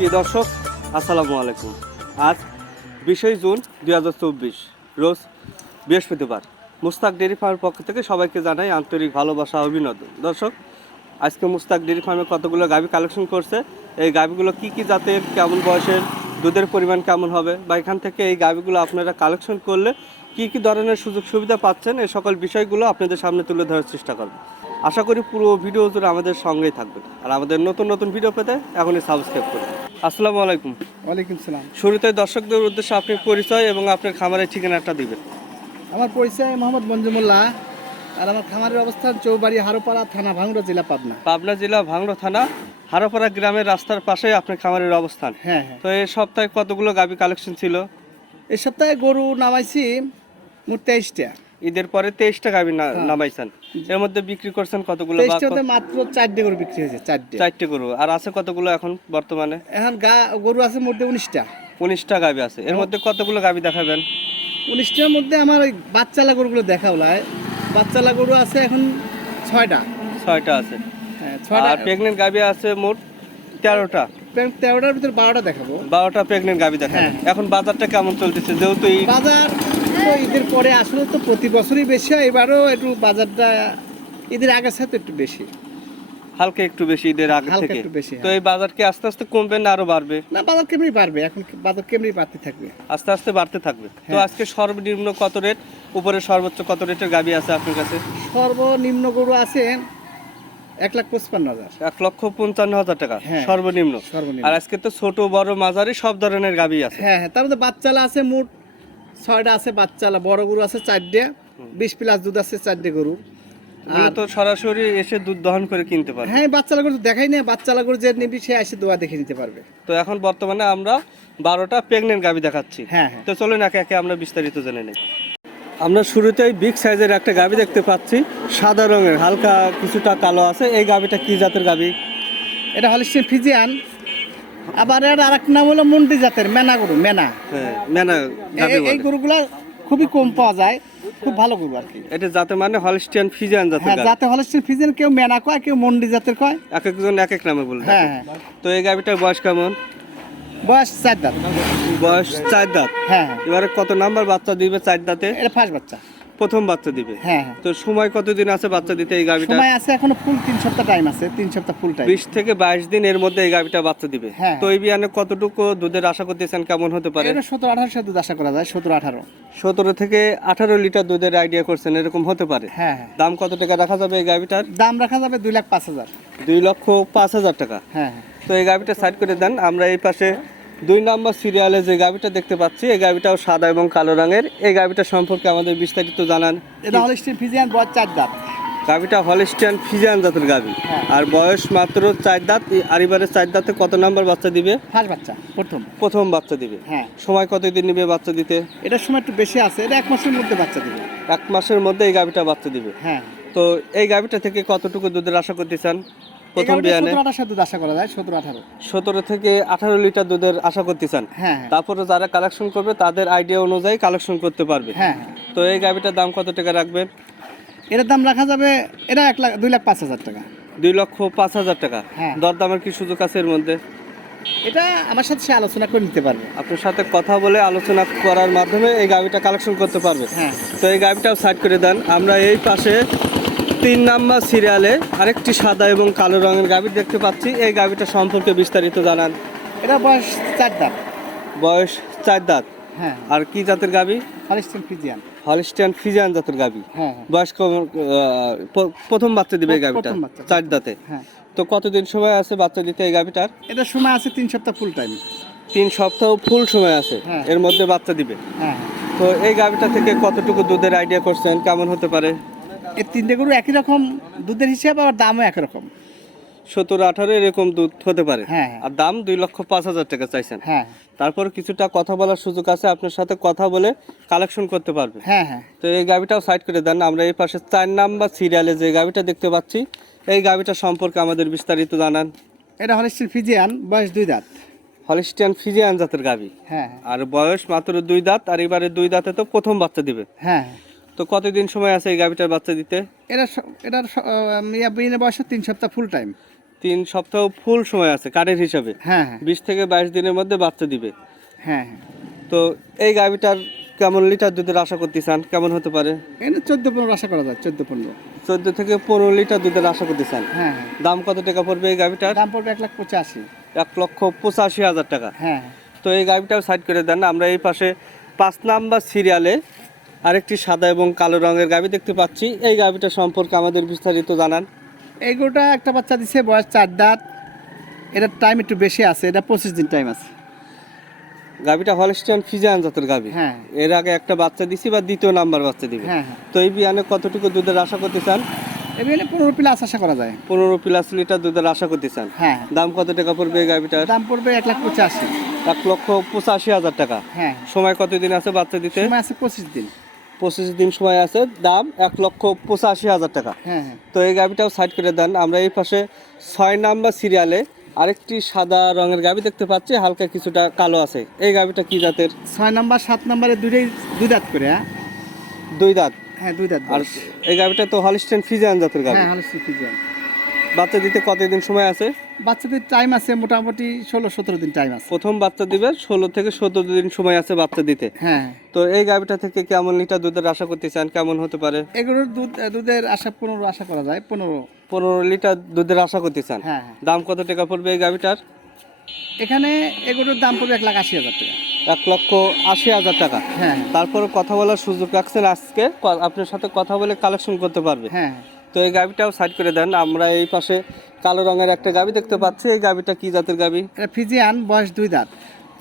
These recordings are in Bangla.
প্রিয় দর্শক, আসসালামু আলাইকুম। আজ বিশই জুন দুই হাজার চব্বিশ, রোজ বৃহস্পতিবার। মুস্তাক ডেয়ারি ফার্মের পক্ষ থেকে সবাইকে জানাই আন্তরিক ভালোবাসা অভিনন্দন। দর্শক, আজকে মুস্তাক ডেয়ারি ফার্মে কতগুলো গাভি কালেকশন করছে, এই গাভিগুলো কি কি জাতের, কেমন বয়সের, দুধের পরিমাণ কেমন হবে, বা এখান থেকে এই গাভিগুলো আপনারা কালেকশন করলে কি কি ধরনের সুযোগ সুবিধা পাচ্ছেন, এই সকল বিষয়গুলো আপনাদের সামনে তুলে ধরার চেষ্টা করব। আশা করি পুরো ভিডিও জুড়ে আমাদের সঙ্গেই থাকবেন। আর আমাদের নতুন নতুন ভিডিও পেতে এখনই সাবস্ক্রাইব করুন। আসসালামু আলাইকুম। ওয়ালাইকুম সালাম। শুরুতে দর্শকদের উদ্দেশ্যে আপনি পরিচয় এবং আপনার খামারের ঠিকানাটা দিবেন। আমার পরিচয় মোহাম্মদ মঞ্জুমুল্লাহ আর আমার খামারের অবস্থান চৌবাড়ি হারোপাড়া থানা ভাঙ্গুড়া জেলা পাবনা। পাবনা জেলা ভাঙড়া থানা হারাপাড়া গ্রামের রাস্তার পাশে আপনার খামারের অবস্থান। হ্যাঁ হ্যাঁ। তো এই সপ্তাহে কতগুলো গাবি কালেকশন ছিল? এই সপ্তাহে গরু নামাইছি মোট তেইশটা। ঈদের পরে তেইশটা গাবি না- হ্যাঁ। নামাইছেন। এর মধ্যে বিক্রি করছেন কতগুলো মাত্র চারটে গরু বিক্রি হয়েছে চারটে। চারটে গরু। আর আছে কতগুলো এখন বর্তমানে? এখন গা গরু আছে মধ্যে উনিশটা। উনিশটা গাবি আছে। এর মধ্যে কতগুলো গাবি দেখাবেন? উনিশটার মধ্যে আমার ওই বাচ্চালা গরুগুলো দেখা হলো। বাচ্চালা গরু আছে এখন ছয়টা। ছয়টা আছে। হ্যাঁ আর প্রেগনেন্ট গাবি আছে মোট তেরোটা। তেরোটার ভিতরে বারোটা দেখাবো। বারোটা প্রেগনেন্ট গাবি দেখাবেন হ্যাঁ। এখন বাজারটা কেমন চলতেছে? যেহেতু বাজার তো ঈদের পরে আসলে তো প্রতি বছরই বেশি হয় এবারও একটু বাজারটা ঈদের আগের সাথে একটু বেশি। হালকা একটু বেশি ঈদের আগে থেকে। একটু বেশি, তো এই বাজার কি আস্তে আস্তে কমবে না আরও বাড়বে? না বাজার কেমনি বাড়বে? এখন বাজার কেমনি বাড়তে থাকবে? আস্তে আস্তে বাড়তে থাকবে। তো হ্যাঁ। আজকে সর্বনিম্ন কত রেট? উপরে সর্বোচ্চ কত রেটের গাবি আছে আপনার কাছে? সর্বনিম্ন গরু আছে এক লাখ পঁচপান্ন হাজার। এক লক্ষ পঞ্চান্ন হাজার টাকা হ্যাঁ। সর্বনিম্ন। সর্বনিম্ন। আর আজকে তো ছোট বড় মাঝারি সব ধরনের গাবি আছে। হ্যাঁ হ্যাঁ তার মধ্যে বাচ্চালা আছে মোট ছয়টা আছে বাচ্চালা বড় গরু আছে চারটে বিশ প্লাস দুধ আছে চারটে গরু। এগুলো তো সরাসরি এসে দুধ দহন করে কিনতে পারবে। হ্যাঁ বাচ্চালা গরু তো দেখাই না বাচ্চালা গরু যে নিবি সে এসে দোয়া দেখে নিতে পারবে। তো এখন বর্তমানে আমরা বারোটা প্রেগনেন্ট গাবি দেখাচ্ছি। হ্যাঁ হ্যাঁ। তো চলুন একে একে আমরা বিস্তারিত জেনে নেই। আমরা শুরুতেই বিগ সাইজের একটা গাবি দেখতে পাচ্ছি সাদা রঙের হালকা কিছুটা কালো আছে। এই গাবিটা কি জাতের গাবি এটা হলিস্টিন ফিজিয়ান আবার এর আরেক নাম হলো মন্ডি জাতের মেনা গরু মেনা। হ্যাঁ মেনা এই গরুগুলা খুবই কম পাওয়া যায় খুব ভালো গরু আর কি। এটা জাতে মানে হলিস্টিয়ান ফিজিয়ান জাতের হ্যাঁ গাবি যাতে হলিস্টিন ফিজিয়ান কেউ মেনা কয় কেউ মন্ডি জাতের কয়। এক একজন এক এক নামে বলে হ্যাঁ হ্যাঁ। তো এই গাবিটার বয়স কেমন? বয়স চার দাঁত। বয়স চার দাঁত। হ্যাঁ হ্যাঁ। এবারে কত নাম্বার বাচ্চা দিবে চার দাঁতে? এটা ফার্স্ট বাচ্চা। প্রথম বাচ্চা দিবে। হ্যাঁ হ্যাঁ। তো সময় কতদিন আছে বাচ্চা দিতে এই গাবিটা সময় আছে এখনও ফুল তিন সপ্তাহ টাইম আছে তিন সপ্তাহ ফুল টাইম বিশ থেকে বাইশ দিন এর মধ্যে এই গাবিটা বাচ্চা দিবে। হ্যাঁ। তো এই বিয়ানে কতটুকু দুধের আশা করতেছেন? কেমন হতে পারে? এটা সতেরো আঠারো সাথে দুধ আশা করা যায় সতেরো আঠারো। সতেরো থেকে আঠারো লিটার দুধের আইডিয়া করছেন এরকম হতে পারে? হ্যাঁ হ্যাঁ। দাম কত টাকা রাখা যাবে এই গাবিটার দাম রাখা যাবে দুই লাখ পাঁচ হাজার। দুই লক্ষ পাঁচ হাজার টাকা। হ্যাঁ হ্যাঁ। তো এই গাবিটা সাইড করে দেন আমরা এই পাশে দুই নম্বর সিরিয়ালে যে গাবিটা দেখতে পাচ্ছি এই গাবিটাও সাদা এবং কালো রঙের। এই গাবিটা সম্পর্কে আমাদের বিস্তারিত জানান এটা হলিস্টিন ফিজিয়ান বয়স চার দাঁত। গাবিটা হলিস্টিয়ান ফিজিয়ান জাতের গাবি। হ্যাঁ। আর বয়স মাত্র চার দাঁত। আর এবারে চার দাঁতে কত নাম্বার বাচ্চা দিবে? ফার্স্ট বাচ্চা প্রথম। প্রথম বাচ্চা দিবে। হ্যাঁ। সময় কতদিন নিবে বাচ্চা দিতে? এটা সময় একটু বেশি আছে এটা এক মাসের মধ্যে বাচ্চা দিবে। এক মাসের মধ্যে এই গাবিটা বাচ্চা দিবে। হ্যাঁ। তো এই গাবিটা থেকে কতটুকু দুধের আশা করতে চান প্রথম বিয়ানে আশা করা যায় সতেরো আঠারো। সতেরো থেকে আঠারো লিটার দুধের আশা করতে চান হ্যাঁ হ্যাঁ। তারপরে যারা কালেকশন করবে তাদের আইডিয়া অনুযায়ী কালেকশন করতে পারবে। হ্যাঁ হ্যাঁ। তো এই গাবিটার দাম কত টাকা রাখবেন? এটার দাম রাখা যাবে এটা এক লাখ দুই লাখ পাঁচ হাজার টাকা। দুই লক্ষ পাঁচ হাজার টাকা। হ্যাঁ। দরদামের কি সুযোগ আছে এর মধ্যে? এটা আমার সাথে সে আলোচনা করে নিতে পারবে। আপনার সাথে কথা বলে আলোচনা করার মাধ্যমে এই গাবিটা কালেকশন করতে পারবে। হ্যাঁ। তো এই গাবিটাও সাইড করে দেন। আমরা এই পাশে তিন নাম্বার সিরিয়ালে আরেকটি সাদা এবং কালো রঙের গাভি দেখতে পাচ্ছি। এই গাভীটা সম্পর্কে বিস্তারিত জানান। এটা বয়স চার দাঁত। বয়স চার দাঁত? হ্যাঁ। আর কি জাতের গাভি? হলিস্টিন ফিজিয়ান হলিস্টিয়ান ফিজিয়ান জাতের গাভি। হ্যাঁ হ্যাঁ। বয়স প্রথম বাচ্চা দিবে এই গাভিটা। চার দাঁতে। হ্যাঁ। তো কতদিন সময় আছে বাচ্চা দিতে এই গাভিটার? এটার সময় আছে তিন সপ্তাহ ফুল টাইম তিন সপ্তাহ ফুল সময় আছে। হ্যাঁ। এর মধ্যে বাচ্চা দিবে। হ্যাঁ তো এই গাভিটা থেকে কতটুকু দুধের আইডিয়া করছেন? কেমন হতে পারে? এই তিনটে গরু একই রকম দুধের হিসাব আবার দামও একই রকম। সত্তর আঠারো এরকম দুধ হতে পারে। হ্যাঁ আর দাম দুই লক্ষ পাঁচ হাজার টাকা চাইছেন। হ্যাঁ। তারপর কিছুটা কথা বলার সুযোগ আছে আপনার সাথে কথা বলে কালেকশন করতে পারবে হ্যাঁ হ্যাঁ। তো এই গাভিটাও সাইড করে দেন আমরা এই পাশে চার নাম্বার সিরিয়ালে যে গাভিটা দেখতে পাচ্ছি এই গাভিটা সম্পর্কে আমাদের বিস্তারিত জানান। এটা হলিস্টিন ফিজিয়ান বয়স দুই দাঁত। হলিস্টিয়ান ফিজিয়ান জাতের গাভি। হ্যাঁ আর বয়স মাত্র দুই দাঁত আর এবারে দুই দাঁতে তো প্রথম বাচ্চা দিবে। হ্যাঁ। তো কতদিন সময় আছে এই গাভিটার বাচ্চা দিতে? এটা এটার ইয়া বয়স তিন সপ্তাহ ফুল টাইম তিন সপ্তাহ ফুল সময় আছে কাঠের হিসাবে? হ্যাঁ হ্যাঁ। বিশ থেকে বাইশ দিনের মধ্যে বাচ্চা দিবে। হ্যাঁ হ্যাঁ। তো এই গাভিটার কেমন লিটার দুধের আশা করতে চান কেমন হতে পারে? এখানে চোদ্দ পনেরো আশা করা যায় চোদ্দ পনেরো। চোদ্দ থেকে পনেরো লিটার দুধের আশা করতে চান হ্যাঁ হ্যাঁ। দাম কত টাকা পড়বে এই গাভিটার? দাম পড়বে এক লাখ পঁচাশি। এক লক্ষ পঁচাশি হাজার টাকা। হ্যাঁ তো এই গাভিটাও সাইড করে দেন আমরা এই পাশে পাঁচ নাম্বার সিরিয়ালে আরেকটি সাদা এবং কালো রঙের গাভি দেখতে পাচ্ছি। এই গাভিটা সম্পর্কে আমাদের বিস্তারিত জানান। এই গরুটা একটা বাচ্চা দিছে বয়স চার দাঁত। এটার টাইম একটু বেশি আছে এটা পঁচিশ দিন টাইম আছে। গাভিটা হলস্টিয়ান ফিজিয়ান জাতের গাভি। হ্যাঁ। এর আগে একটা বাচ্চা দিছি বা দ্বিতীয় নাম্বার বাচ্চা দিবে। হ্যাঁ হ্যাঁ। তো এই বিয়ানে কতটুকু দুধের আশা করতে চান? এমনি পনেরো প্লাস আশা করা যায়। পনেরো প্লাস লিটার দুধের আশা করতে চান? হ্যাঁ। দাম কত টাকা পড়বে এই গাভিটার? দাম পড়বে এক লাখ পঁচাশি। এক লক্ষ পঁচাশি হাজার টাকা। হ্যাঁ। সময় কতদিন আছে বাচ্চা দিতে? সময় আছে পঁচিশ দিন। পঁচিশ দিন সময় আছে দাম এক লক্ষ পঁচাশি হাজার টাকা। হ্যাঁ হ্যাঁ। তো এই গাবিটাও সাইড করে দেন। আমরা এই পাশে ছয় নাম্বার সিরিয়ালে আরেকটি সাদা রঙের গাবি দেখতে পাচ্ছি হালকা কিছুটা কালো আছে। এই গাবিটা কি জাতের? ছয় নাম্বার সাত নাম্বারে দুইটাই দুই দাঁত করে হ্যাঁ? দুই দাঁত। হ্যাঁ দুই দাঁত আর এই গাবিটা তো হলিস্টেন ফিজান জাতের গাবি। হ্যাঁ হলিস্টেন সিটিজেন বাচ্চা দিতে কতদিন সময় আছে? বাচ্চাদের টাইম আছে মোটামুটি ষোলো সতেরো দিন টাইম আছে। প্রথম বাচ্চা দিবে ষোলো থেকে সতেরো দিন সময় আছে বাচ্চা দিতে। হ্যাঁ। তো এই গাভিটা থেকে কেমন লিটার দুধের আশা করতে চান? কেমন হতে পারে? এগুলোর দুধ দুধের আশা পনেরো আশা করা যায় পনেরো। পনেরো লিটার দুধের আশা করতে চান? হ্যাঁ হ্যাঁ। দাম কত টাকা পড়বে এই গাভিটার? এখানে এগুলোর দাম পড়বে এক লাখ আশি হাজার টাকা। এক লক্ষ আশি হাজার টাকা। হ্যাঁ তারপরে কথা বলার সুযোগ রাখছেন আজকে। আপনার সাথে কথা বলে কালেকশন করতে পারবে। হ্যাঁ। তো এই গাভিটাও সাইড করে দেন। আমরা এই পাশে কালো রঙের একটা গাভি দেখতে পাচ্ছি। এই গাভিটা কি জাতের গাভি? এটা ফিজিয়ান বয়স দুই দাঁত।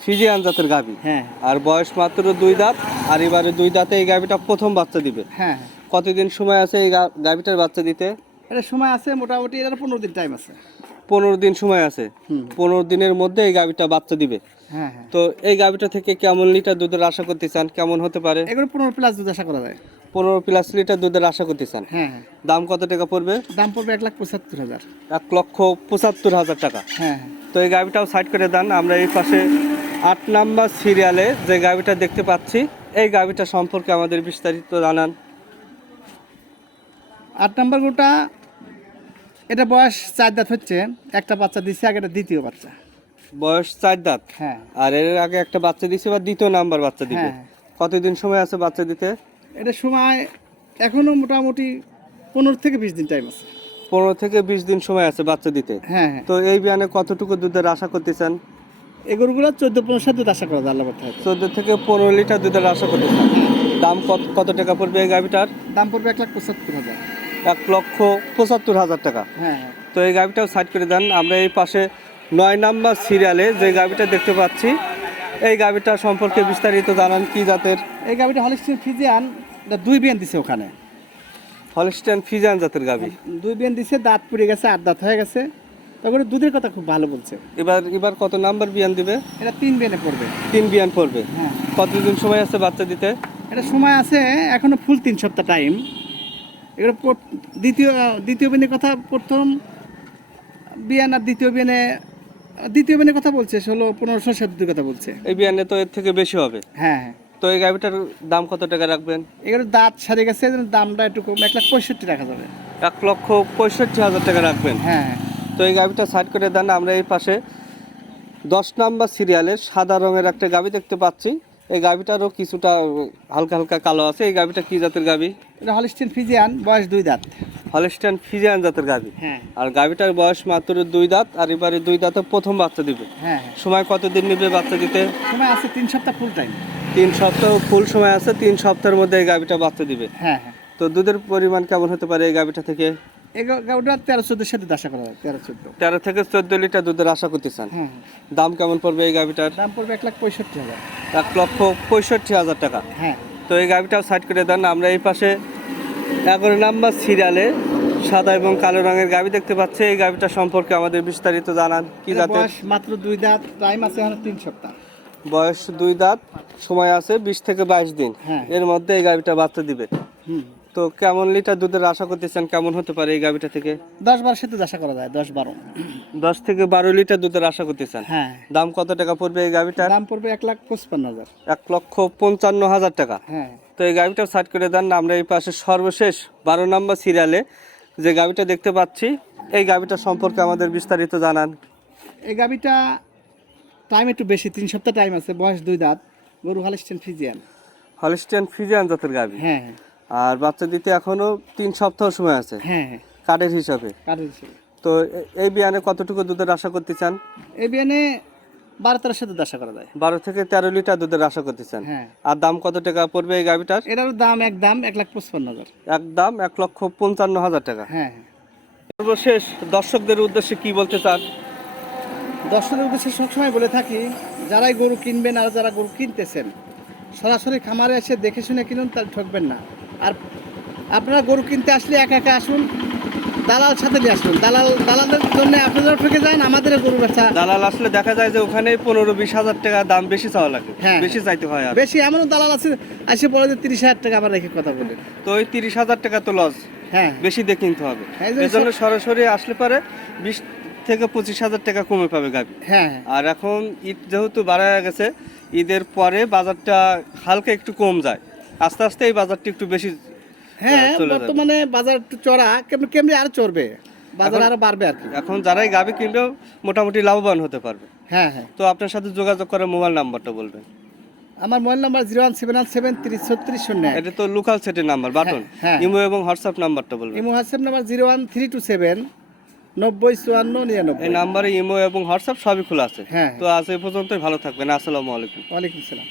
ফিজিয়ান জাতের গাভি। হ্যাঁ। আর বয়স মাত্র দুই দাঁত। আর এবারে দুই দাঁতে এই গাভিটা প্রথম বাচ্চা দিবে। হ্যাঁ। কতদিন সময় আছে এই গা- গাভিটার বাচ্চা দিতে? এটা সময় আছে মোটামুটি এটা পনেরো দিন টাইম আছে। পনেরো দিন সময় আছে। পনেরো দিনের মধ্যে এই গাভিটা বাচ্চা দিবে। হ্যাঁ হ্যাঁ। তো এই গাভিটা থেকে কেমন লিটার দুধের আশা করতে চান? কেমন হতে পারে? এগুলো পনেরো প্লাস দুধ আশা করা যায়। পনেরো প্লাস লিটার দুধের আশা করতে চান? হ্যাঁ হ্যাঁ। দাম কত টাকা পড়বে? দাম পড়বে এক লাখ পঁচাত্তর হাজার। এক লক্ষ পঁচাত্তর হাজার টাকা। হ্যাঁ তো এই গাভিটাও সাইড করে দেন। আমরা এই পাশে আট নাম্বার সিরিয়ালে যে গাভিটা দেখতে পাচ্ছি এই গাভিটা সম্পর্কে আমাদের বিস্তারিত জানান। আট নম্বর গোটা এটা বয়স চার দাঁত হচ্ছে একটা বাচ্চা দিচ্ছে আগে দ্বিতীয় বাচ্চা। বয়স চার দাঁত। হ্যাঁ। আর এর আগে একটা বাচ্চা দিছে বা দ্বিতীয় নাম্বার বাচ্চা দিবে। হ্যাঁ। কতদিন সময় আছে বাচ্চা দিতে? এটা সময় এখনও মোটামুটি পনেরো থেকে বিশ দিন টাইম আছে। পনেরো থেকে বিশ দিন সময় আছে বাচ্চা দিতে। হ্যাঁ তো এই বিয়ানে কতটুকু দুধের আশা করতে চান এই গরুগুলো পনেরো সাত দুধ আশা করা যায় আল্লাহ থাকে চোদ্দ থেকে পনেরো লিটার দুধের আশা করতে চান দাম কত কত টাকা পড়বে এই গাড়িটার দাম পড়বে এক লাখ পঁচাত্তর হাজার। এক লক্ষ পঁচাত্তর হাজার টাকা। হ্যাঁ তো এই গাড়িটাও সাইড করে দেন। আমরা এই পাশে নয় নাম্বার সিরিয়ালে যে গাভিটা দেখতে পাচ্ছি এই গাভিটা সম্পর্কে বিস্তারিত জানান কি জাতের? এই গাড়িটা হলিস্টিন ফিজিয়ান দুই বিয়ান দিছে ওখানে। হলস্টেন ফিজিয়ান জাতের গাভি দুই বিয়ান দিছে দাঁত পুড়ে গেছে আট দাঁত হয়ে গেছে। তারপরে দুধের কথা খুব ভালো বলছে। এবার এবার কত নাম্বার বিয়ান দিবে? এটা তিন বিয়ানে পড়বে। তিন বিয়ান পড়বে। হ্যাঁ। কতদিন সময় আছে বাচ্চা দিতে? এটা সময় আছে এখনও ফুল তিন সপ্তাহ টাইম এগুলো দ্বিতীয় দ্বিতীয় বিয়ানের কথা প্রথম বিয়ান আর দ্বিতীয় বিয়ানে দ্বিতীয় বিয়ানের কথা বলছে ষোলো পনেরোশো সাতের কথা বলছে। এই বিয়ানে তো এর থেকে বেশি হবে? হ্যাঁ হ্যাঁ। তো এই গাভিটার দাম কত টাকা রাখবেন? এগুলো দাঁত সারে গেছে দামটা একটু কম এক লাখ পঁয়ষট্টি রাখা যাবে। এক লক্ষ পঁয়ষট্টি হাজার টাকা রাখবেন? হ্যাঁ তো এই গাভিটা সাইড করে দেন আমরা এই পাশে দশ নাম্বার সিরিয়ালে সাদা রঙের একটা গাভি দেখতে পাচ্ছি। এই গাভিটারও কিছুটা হালকা হালকা কালো আছে। এই গাভিটা কি জাতের গাভি? এটা হলিস্টিন ফিজিয়ান বয়স দুই দাঁত। হলস্টাইন ফিজিয়ান জাতের গাভি। হ্যাঁ। আর গাভিটার বয়স মাত্র দুই দাঁত আর এবারে দুই দাঁতে প্রথম বাচ্চা দিবে। হ্যাঁ হ্যাঁ। সময় কতদিন নেবে বাচ্চা দিতে? সময় আছে তিন সপ্তাহ ফুল টাইম তিন সপ্তাহ ফুল সময় আছে তিন সপ্তাহের মধ্যে এই গাভিটা বাচ্চা দিবে। হ্যাঁ। তো দুধের পরিমাণ কেমন হতে পারে এই গাভিটা থেকে? ওটা তেরো চোদ্দোর সাথে আশা করা যায় তেরো চোদ্দ। তেরো থেকে চোদ্দ লিটার দুধের আশা করতে চান হ্যাঁ দাম কেমন পড়বে এই গাভিটার? দাম পড়বে এক লাখ পঁয়ষট্টি হাজার। এক লক্ষ পঁয়ষট্টি হাজার টাকা। হ্যাঁ। তো এই গাভিটাও সাইড করে দেন আমরা এই পাশে এগারো নাম্বার সিরিয়ালে সাদা এবং কালো রঙের গাভি দেখতে পাচ্ছি। এই গাভিটা সম্পর্কে আমাদের বিস্তারিত জানান কি জাতের? বয়স মাত্র দুই দাঁত টাইম আছে এখন তিন সপ্তাহ। বয়স দুই দাঁত সময় আছে বিশ থেকে বাইশ দিন। হ্যাঁ। এর মধ্যে এই গাভিটা বাচ্চা দিবে। হুম। তো কেমন লিটার দুধের আশা করতেছেন? কেমন হতে পারে এই গাভিটা থেকে? দশ বারো সেতু আশা করা যায় দশ বারো। দশ থেকে বারো লিটার দুধের আশা করতেছেন? হ্যাঁ। দাম কত টাকা পড়বে এই গাভিটার? দাম পড়বে এক লাখ পঁচপান্ন হাজার। এক লক্ষ পঞ্চান্ন হাজার টাকা। হ্যাঁ। তো এই গাভিটা সাইড করে দেন আমরা এই পাশে সর্বশেষ বারো নম্বর সিরিয়ালে যে গাভিটা দেখতে পাচ্ছি এই গাভিটা সম্পর্কে আমাদের বিস্তারিত জানান। এই গাবিটা টাইম একটু বেশি তিন সপ্তাহ টাইম আছে বয়স দুই দাঁত গরু হালিস্টেন ফিজিয়ান। হলিস্টিয়ান ফিজিয়ান জাতের গাভি। হ্যাঁ হ্যাঁ। আর বাচ্চা দিতে এখনও তিন সপ্তাহ সময় আছে। হ্যাঁ হ্যাঁ। কাঠের হিসাবে। কাঠের হিসেবে। তো এই বিয়ানে কতটুকু দুধের আশা করতে চান? এই বিয়ানে বারো তেরোর সাথে দশা করা যায়। বারো থেকে তেরো লিটার দুধের আশা করতে চান? হ্যাঁ। আর দাম কত টাকা পড়বে এই গাভিটার? এটার দাম এক দাম এক লাখ পঁচপান্ন হাজার। এক দাম এক লক্ষ পঞ্চান্ন হাজার টাকা। হ্যাঁ হ্যাঁ। সর্বশেষ দর্শকদের উদ্দেশ্যে কি বলতে চান? দর্শকের উদ্দেশ্যে সবসময় বলে থাকি যারাই গরু কিনবেন আর যারা গরু কিনতেছেন সরাসরি খামারে এসে দেখে শুনে কিনুন তাহলে ঠকবেন না। আর আপনারা গরু কিনতে আসলে একা একা আসুন দালাল সাথে নিয়ে আসুন। দালাল দালালের জন্য আপনারাও ঠকে যান আমাদের গরু বেচা দালাল আসলে দেখা যায় যে ওখানে পনেরো বিশ হাজার টাকা দাম বেশি চাওয়া লাগে। হ্যাঁ। বেশি চাইতে হয় আর। বেশি এমনও দালাল আছে আসে বলে যে তিরিশ হাজার টাকা আবার রেখে কথা বলে। তো ওই তিরিশ হাজার টাকা তো লস হ্যাঁ। বেশি দিয়ে কিনতে হবে। এই জন্য সরাসরি আসলে পারে বিশ থেকে পঁচিশ হাজার টাকা কমে পাবে গাভি। হ্যাঁ। হ্যাঁ আর এখন ঈদ যেহেতু বাড়া গেছে ঈদের পরে বাজারটা হালকা একটু কম যায়। আস্তে আস্তে এই বাজারটা একটু বেশি হ্যাঁ বর্তমানে বাজার একটু চড়া কেমনি কেমনি আর চড়বে? বাজার আরও বাড়বে আর কি। এখন যারাই গাভি কিনবেও মোটামুটি লাভবান হতে পারবে। হ্যাঁ হ্যাঁ। তো আপনার সাথে যোগাযোগ করার মোবাইল নাম্বারটা বলবেন। আমার mobile number zero one seven one seven তিরিশ ছত্রিশ শূন্য এটা তো লোকাল সেটের নাম্বার বাটন। হ্যাঁ। ইমো এবং হোয়াটসঅ্যাপ নাম্বারটা বলবেন। Imo WhatsApp number zero one three two seven নব্বই চুয়ান্ন এই নাম্বারে ইমো এবং হোয়াটসঅ্যাপ সবই খোলা আছে। হ্যাঁ তো আজ এই পর্যন্তই ভালো থাকবেন। আসসালামু আলাইকুম। ওয়ালাইকুম সালাম